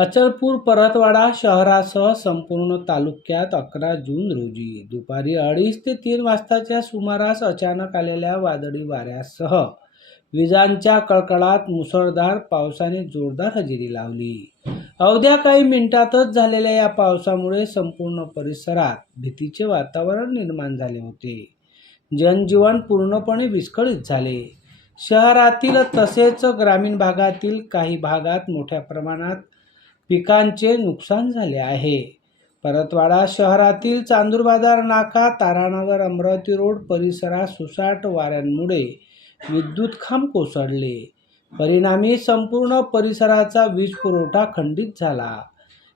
अचलपूर परतवाडा शहरासह संपूर्ण तालुक्यात अकरा जून रोजी दुपारी अडीच ते तीन वाजताच्या सुमारास अचानक आलेल्या वादळी वाऱ्यासह विजांच्या कळकळात मुसळधार पावसाने जोरदार हजेरी लावली. अवघ्या काही मिनिटातच झालेल्या या पावसामुळे संपूर्ण परिसरात भीतीचे वातावरण निर्माण झाले होते. जनजीवन पूर्णपणे विस्कळीत झाले. शहरातील तसेच ग्रामीण भागातील काही भागात मोठ्या प्रमाणात पिकांचे नुकसान झाले आहे. परतवाडा शहरातील चांदूर बाजार नाका तारानगर अमरावती रोड परिसरात सुसाट वाऱ्यांमुळे विद्युत खांब कोसळले. परिणामी संपूर्ण परिसराचा वीज पुरवठा खंडित झाला.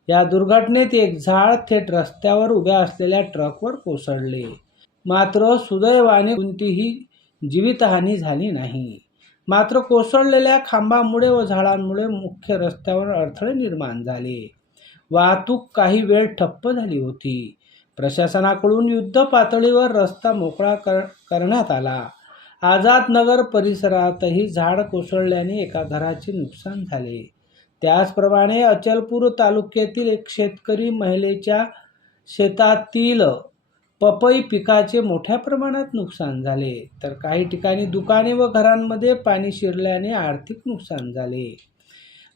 या दुर्घटनेत एक झाड थेट रस्त्यावर उभ्या असलेल्या ट्रकवर कोसळले. मात्र सुदैवाने कोणतीही जीवितहानी झाली नाही. मात्र कोसळलेल्या खांबामुळे व झाडांमुळे मुख्य रस्त्यावर अडथळे निर्माण झाले. वाहतूक काही वेळ ठप्प झाली होती. प्रशासनाकडून युद्ध पातळीवर रस्ता मोकळा कर करण्यात आला. आझाद नगर परिसरातही झाड कोसळल्याने एका घराचे नुकसान झाले. त्याचप्रमाणे अचलपूर तालुक्यातील एक शेतकरी महिलेच्या शेतातील पपई पिकाचे मोठ्या प्रमाणात नुकसान झाले तर काही ठिकाणी दुकाने व घरांमध्ये पाणी शिरल्याने आर्थिक नुकसान झाले.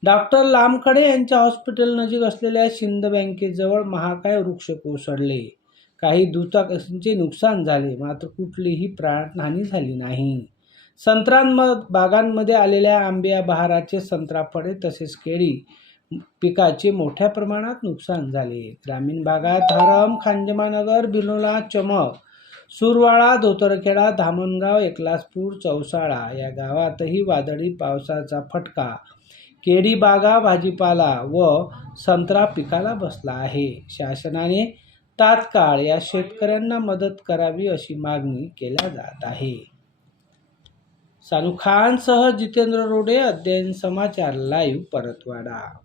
डॉक्टर लांबकडे यांच्या हॉस्पिटल नजीक असलेल्या शिंद बँकेजवळ महाकाय वृक्ष कोसळले. काही दुचाकींचे नुकसान झाले मात्र कुठलीही प्राणहानी झाली नाही. संत्रांम बागांमध्ये आलेल्या आंब्या बहाराचे संत्रा फळे तसेच केळी पिकाचे मोठ्या प्रमाणात नुकसान झाले. ग्रामीण भागात हरम खांजमानगर बिलोला चमक सुरवाळा धोतरखेडा धामणगाव एकलासपूर चौसाळा या गावातही वादळी पावसाचा फटका. केडी बागा भाजीपाला व संत्रा पिकाला बसला आहे. शासनाने तात्काळ या शेतकऱ्यांना मदत करावी अशी मागणी केल्या जात आहे. सानू खानसह जितेंद्र रोडे अध्ययन समाचार लाईव्ह परतवाडा.